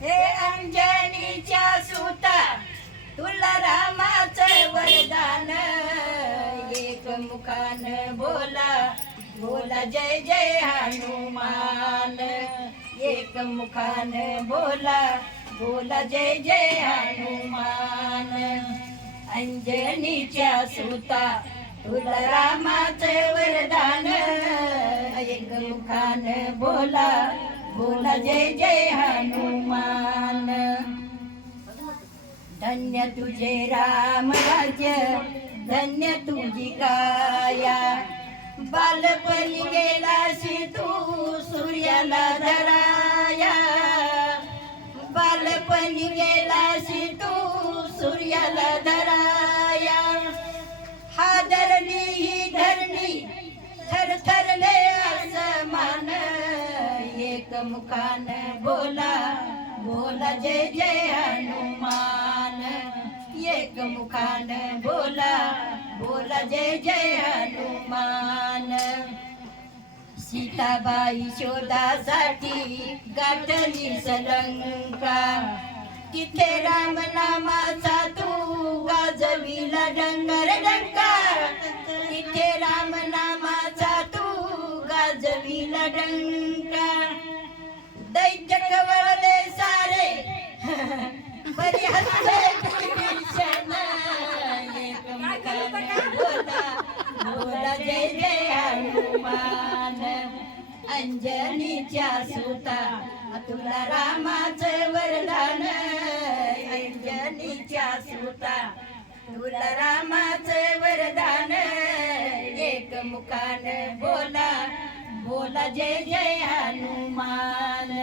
हे अंजनीच्या सुता तुला रामाचं वरदान एक मुखान बोला बोला जय जय हनुमान एक मुखान बोला बोला जय जय हनुमान अंजनीच्या सुता तुला रामाचं वरदान एक मुखान बोला बोला जय जय हनुमान धन्य तुझे राम राज्य धन्य तुझी काया बालपणी गेलाशी तू सूर्याला धराया बालपणी गेलाशी तू सूर्याला धराया हादरली ही धरणी थरथरले आसमान एक मुखान बोला बोला जय जय हनुमान एक मुखान बोला बोला जय जय हनुमान सीताबाई शोधासाठी गाठली सलंका तिथे राम नामाचा तू गाजविला डंगर डंका तिथे राम नामाचा तू गाजविला डंका दैत्य कवळले सारे बरी हसले कृष्ण एक मुखान बोला बोला जय जय हनुमान अंजनीच्या सुता तुला रामाचं वरदान अंजनीच्या सुता तुला रामाचं वरदान एक मुखान बोला बोला जय जय हनुमान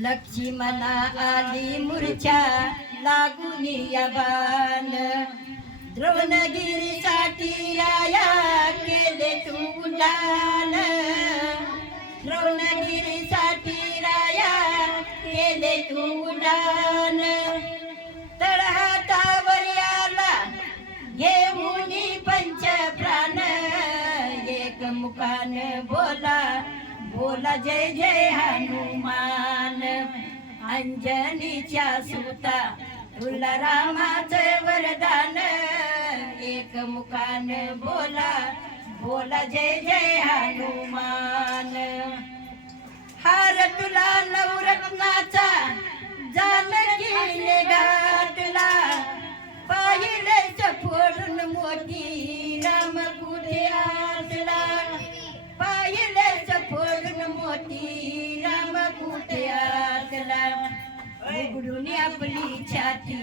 लक्ष्मणा आली मूर्छा लागून या बाण द्रोणगिरीसाठी राया केले तू उड्डाण द्रोणगिरीसाठी राया केले तू उड्डाण तळहातावर आला घेऊन पंच प्राण एक मुखान बोला बोला जय जय हनुमान अंजनीच्या सुता तुला रामाचं वरदान एक मुखान बोला बोला जय जय हनुमान हार तुला नवरत्नाचा जानकीने घातला पाहिलेच फोडून मोठी राम कुठे आतला पाहिलेच फोडून मोठी राम कुठे आतला उघडून आपली छाती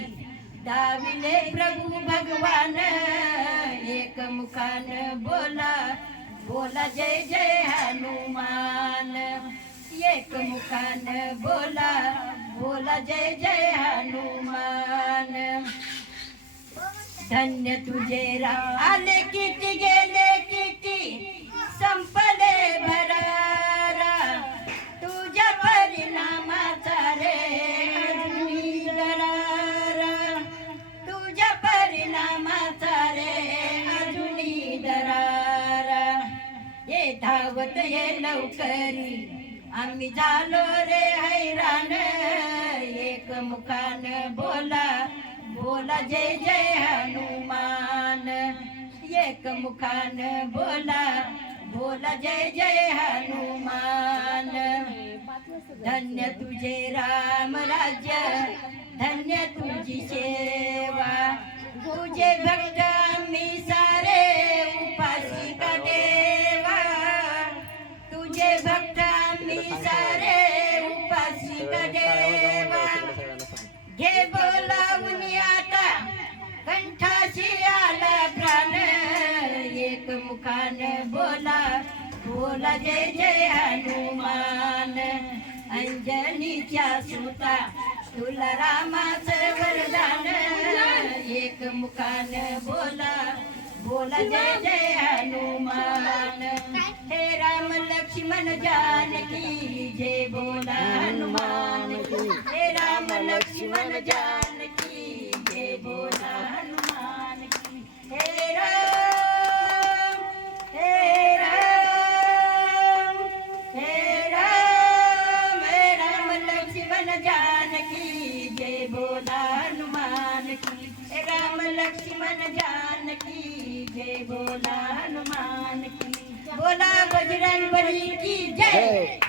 दाविले प्रभू भगवान एक मुखान बोला बोला जय जय हनुमान एक मुखान बोला बोला जय जय हनुमान धन्य तुझे राम आले किती गेले किती संपले भरारा तुझ्या परिणामाचा रे अजूनी दरारा तुझ्या परिणामाचा रे अजूनी दरारा ये धावत ये लवकरी आम्ही झालो रे हैराण एक मुखान बोला बोला जय जय हनुमान एक मुखान बोला बोला जय जय हनुमान धन्य तुझे राम राज्य धन्य तुझी सेवा तुझे भक्त आम्ही सारे उपासी का देवा तुझे भक्त आम्ही सारे उपासी का देवा घे बोलावून आता कंठाशी आला प्राण एक मुखान बोला बोला जय जय हनुमान अंजनीच्या सुता तुला रामाचं वरदान एक मुखान बोला बोला जय जय हनुमान हे राम लक्ष्मण जानकी जय बोला हनुमान हे राम लक्ष्मण जानकी जय बोला हनुमान हे राम हे राम हे राम हे राम जानकी जय, बोला हनुमान की, बोला बजरंग बली की जय।